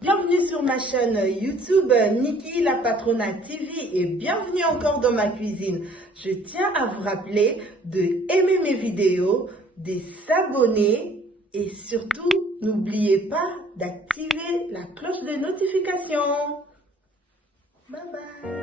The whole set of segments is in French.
bienvenue sur ma chaîne YouTube Niki la Patrona TV et bienvenue encore dans ma cuisine. Je tiens à vous rappeler de aimer mes vidéos, de s'abonner et surtout n'oubliez pas d'activer la cloche de notification. Bye bye.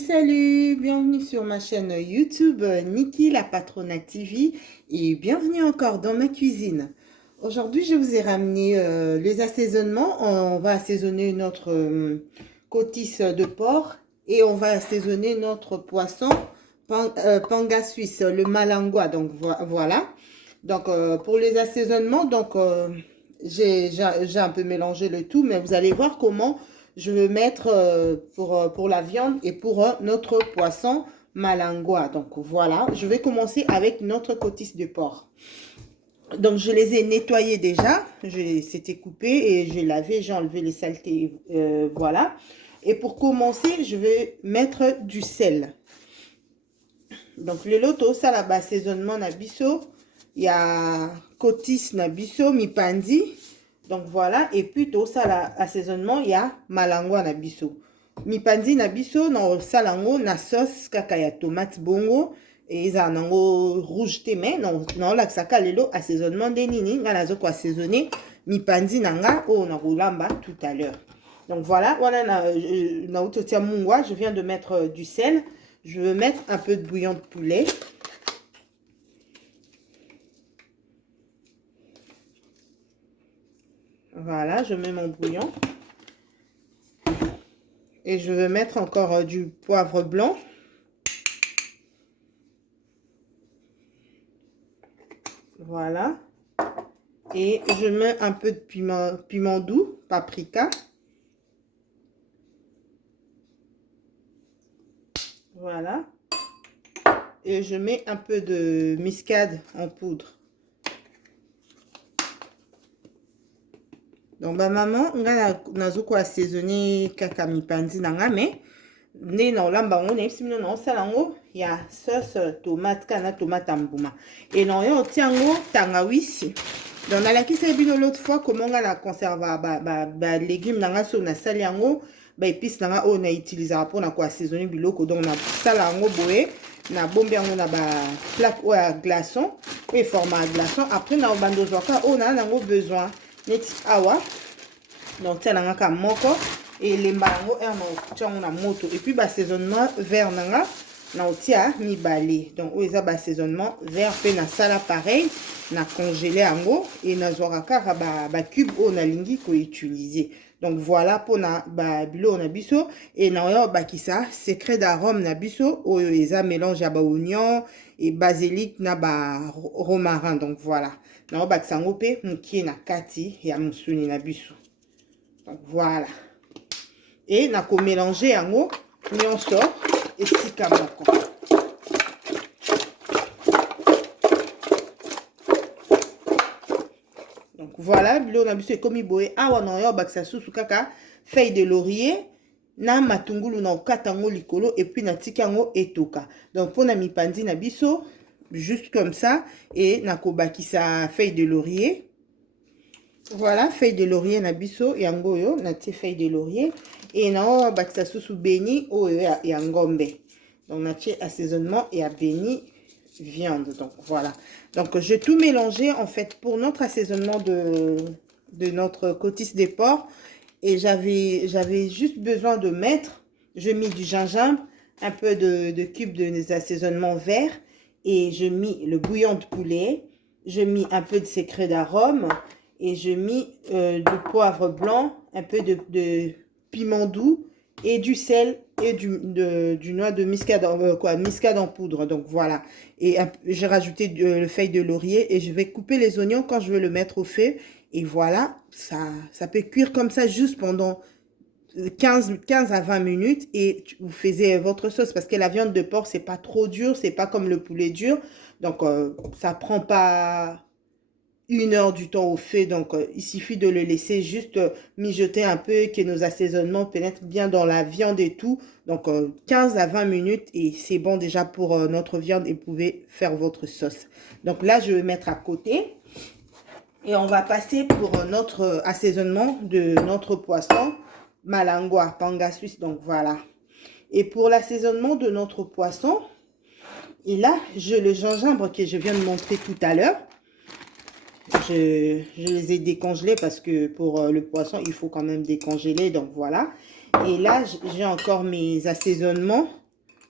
Salut, bienvenue sur ma chaîne YouTube Niki la Patrona TV et bienvenue encore dans ma cuisine. Aujourd'hui, je vous ai ramené les assaisonnements. On va assaisonner notre cotisse de porc et on va assaisonner notre poisson panga suisse, le malangua. Donc voilà. Donc pour les assaisonnements, donc j'ai un peu mélangé le tout, mais vous allez voir comment je vais mettre pour la viande et pour notre poisson malangua. Donc voilà, je vais commencer avec notre cotisse de porc. Donc je les ai nettoyés déjà, c'était coupé et j'ai lavé, j'ai enlevé les saletés, voilà. Et pour commencer, je vais mettre du sel. Donc le loto, ça là-bas, assaisonnement na biso, il y a cotisse na biso, mipandi. Donc voilà, et plutôt ça là, assaisonnement, il y a malangwa na biso. Mipandi na biso, na salango, na sauce kaka ya tomate bongo, et ça nango rouge témé, non la saka lelo assaisonnement de nini, nga nazo ko assaisonner mipandi nanga, oh na roulamba tout à l'heure. Donc voilà, voilà na utotia mungwa, je viens de mettre du sel, je veux mettre un peu de bouillon de poulet. Voilà, je mets mon bouillon. Et je vais mettre encore du poivre blanc. Voilà. Et je mets un peu de piment doux, paprika. Voilà. Et je mets un peu de muscade en poudre. Donc ba maman nga nazo ko assaisonner kaka mipandi nanga mais ne na olamba ngo ne simino na salango ya sauce tomate kana tomate mbuma et non yo tiango tangawisi. Donc na la ki se bino l'autre fois comment nga la conserve ba légumes nanga so na sali yango ba épices nanga o na utiliser pour na ko assaisonner biloko donc na salango boé na bombe yango na ba plaque ou à glaçon et format glaçon après na bando zoka o na nango besoin neti awa donc tia nanga ka moko et les mango erno na moto et puis assaisonnement vert nanga na otia mibale donc oza assaisonnement vert pe na sala pareil na congeler yango et na zwaka ba cube o na lingi ko utiliser. Donc voilà pour na ba bilo na biso et na yo bakisa secret d'arôme na biso o eza mélange ya ba oignon et basilic na ba romarin. Donc voilà. Na bakisa ngo pe mukie na kati ya musuni na biso. Donc voilà. Et na ko mélanger yango nyonso esika moko. Donc voilà, bilo na biso ekomi boye awa na yo bakisa susu kaka feuille de laurier na matungulu na okatango likolo et puis na tikango etoka. Donc pour na mipandi na biso juste comme ça et na ko bakisa feuille de laurier. Voilà, feuille de laurier na biso yango yo na ti feuille de laurier et na bakisa susu beni o ya ngombe. Donc na ti assaisonnement et à beni viande. Donc voilà. Donc j'ai tout mélangé en fait pour notre assaisonnement de notre cotisse de porc et j'avais juste besoin de mettre, j'ai mis du gingembre, un peu de cubes de assaisonnement vert et je mis le bouillon de poulet, je mis un peu de secret d'arôme et je mis du poivre blanc, un peu de piment doux et du sel et du noix de muscade, muscade en poudre. Donc voilà. Et j'ai rajouté le feuille de laurier et je vais couper les oignons quand je veux le mettre au feu. Et voilà, ça peut cuire comme ça juste pendant 15 à 20 minutes et vous faites votre sauce parce que la viande de porc, c'est pas trop dur, c'est pas comme le poulet dur. Donc, ça prend pas 1 heure du temps au feu. Donc, il suffit de le laisser juste mijoter un peu, que nos assaisonnements pénètrent bien dans la viande et tout. Donc, 15 à 20 minutes et c'est bon déjà pour notre viande et vous pouvez faire votre sauce. Donc là, je vais mettre à côté. Et on va passer pour notre assaisonnement de notre poisson malangua, panga suisse. Donc voilà. Et pour l'assaisonnement de notre poisson, et là, j'ai le gingembre que je viens de montrer tout à l'heure. Je les ai décongelés parce que pour le poisson, il faut quand même décongeler. Donc voilà. Et là, j'ai encore mes assaisonnements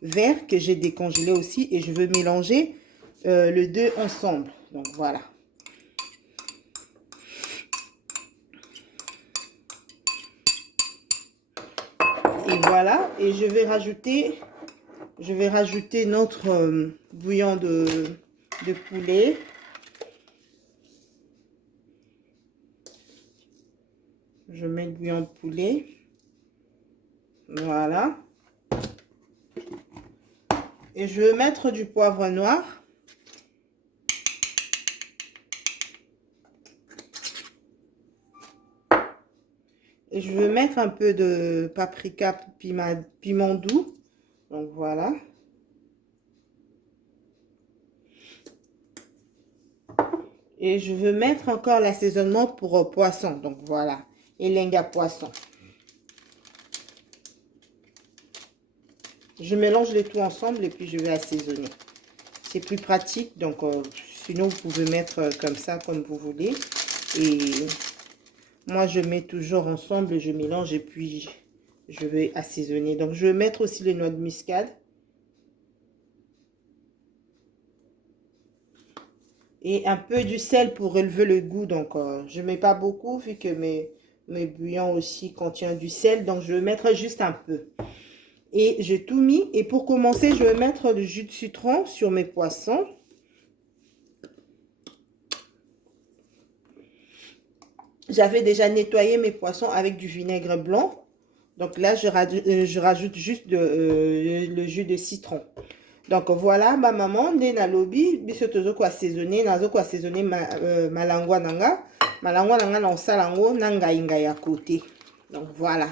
verts que j'ai décongelés aussi. Et je veux mélanger les deux ensemble. Donc voilà. Et voilà, et je vais rajouter notre bouillon de poulet. Je mets le bouillon de poulet. Voilà. Et je vais mettre du poivre noir. Et je vais mettre un peu de paprika, piment doux. Donc voilà. Et je veux mettre encore l'assaisonnement pour poisson. Donc voilà. Elenga poisson. Je mélange les tout ensemble et puis je vais assaisonner. C'est plus pratique. Donc sinon, vous pouvez mettre comme ça, comme vous voulez. Et moi, je mets toujours ensemble et je mélange et puis je vais assaisonner. Donc, je vais mettre aussi les noix de muscade. Et un peu du sel pour élever le goût. Donc, je ne mets pas beaucoup vu que mes bouillons aussi contiennent du sel. Donc, je vais mettre juste un peu. Et j'ai tout mis. Et pour commencer, je vais mettre du jus de citron sur mes poissons. J'avais déjà nettoyé mes poissons avec du vinaigre blanc. Donc là, je rajoute juste le jus de citron. Donc voilà, ma maman, nde na lobi, biso tozo ko assaisonner, nazo ko assaisonner malangwa nanga. Malangwa nanga na osala ngo na ngai à côté. Donc voilà.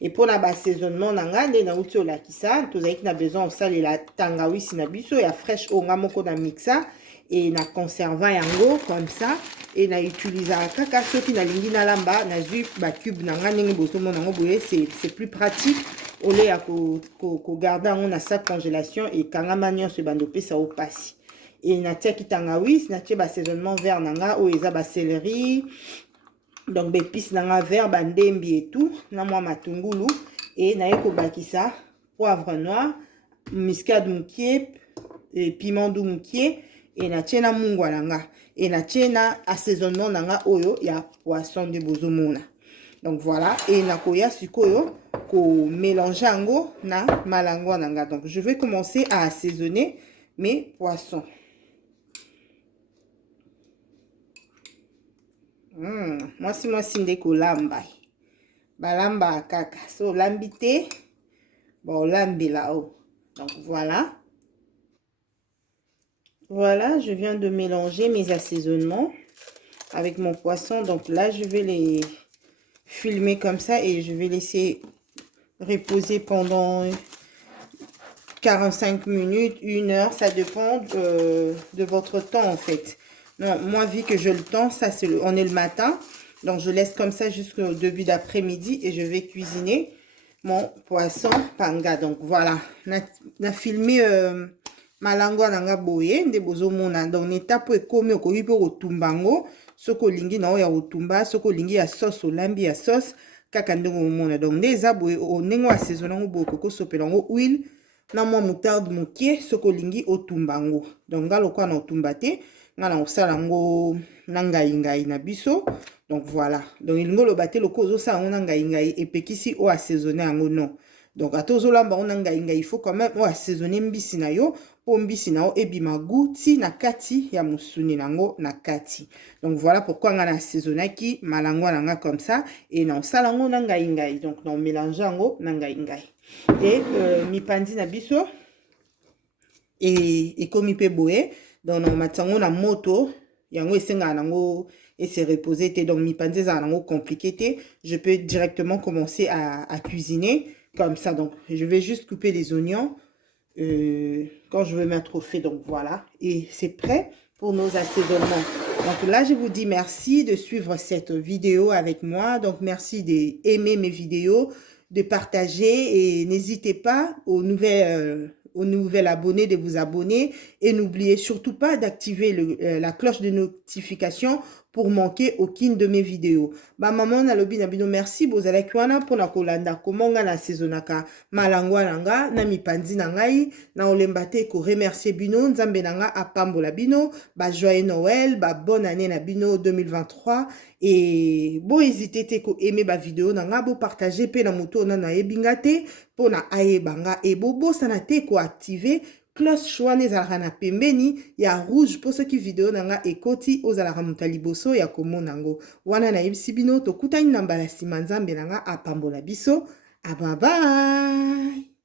Et pour la assaisonnement nanga, nde na uti olakisa, tozaki na besoin osala la tangawizi na biso ya fraîche onga moko na mixa et na conserva yango comme ça. Et na utiliser kaka soki na lingi na lamba na zui ba cube nanga ndenge bozomona ngo boye, c'est plus pratique au lieu ya ko garder yango na sac congélation et kangama nyonso bando pesa o pasi. Et na tia kitangawis na tia ba assaisonnement vert nanga o eza ba céleri, donc ba épices nanga vert ba ndembi et tout na mwa matungulu et na yeko bakisa poivre noir, muscade mukie et piment doux mukie et na tia na mungwa nanga. Et na tiena assaisonnement nanga oyo ya poisson de bozomona. Donc voilà, et na koya sikoyo ko mélanger ango na malangwa nanga. Donc je vais commencer à assaisonner mes poissons. Moi si nde ko lamba. Balamba kaka. So lambité. Bon lambi là-haut. Donc voilà. Voilà, je viens de mélanger mes assaisonnements avec mon poisson. Donc là, je vais les filmer comme ça et je vais laisser reposer pendant 45 minutes, 1 heure. Ça dépend de votre temps en fait. Non, moi, vu que je le temps, ça on est le matin. Donc, je laisse comme ça jusqu'au début d'après-midi et je vais cuisiner mon poisson panga. Donc, voilà. On a filmé... malangwa nanga boye nde bozomona. Donc netapo ekomi okoki pe kotumba ngo soko lingi na oya kotumba soko lingi ya sauce olambi ya sauce kaka ndenge omona. Donc nde eza boye ndenge assaisonner ngo boye koko sopela ngo huile na mwa moutarde mokie soko lingi otumba ngo. Donc nga lokwa na otumba te nga na osala ngo na ngai na biso. Donc voilà. Donc ilingo loba te loko ozosala ngo na ngai epekisi o assaisonner yango non. Donc, atozolamba on ngai ngai, il faut quand même assaisonner mbisi na yo, po mbisi na yo ebima guti na kati ya musuni nango na kati. Donc, voilà pourquoi on a assaisonné malangwa nanga comme ça. Et non, salango na ngai ngai. Donc, on mélange yango na ngai ngai. Et mipandi na biso et comme il peut boye, donc on matango na moto, yango esenga nango et se reposer te, donc mipandi za nango compliqué te, je peux directement commencer à cuisiner comme ça. Donc je vais juste couper les oignons quand je veux mettre au feu. Donc voilà, et c'est prêt pour nos assaisonnements. Donc là je vous dis merci de suivre cette vidéo avec moi. Donc merci d'aimer mes vidéos, de partager, et n'hésitez pas aux nouvelles abonnés de vous abonner, et n'oubliez surtout pas d'activer la cloche de notification pour manquer aucune de mes vidéos. Ba maman na lobi na bino merci bozala kiwana pona kolanda komonga na saisonaka malangwa nanga na mipandi na ngai na olembate ko remercier bino, nzambe nanga apambola bino, ba joyeux Noël, ba bonne année na bino 2023, et bon hésitez te ko aimer ba vidéo nanga, bo partager pe na moto na na ebingate pona ayebanga, et bobo sana te ko activer cloche wana ezalaka na pembeni ya rouge po soki video nanga ekoti ozalaka moto liboso ya komona nango. Wana nayebisi bino tokutani na mbala nsima, nzambe nanga apambola biso. Bye bye.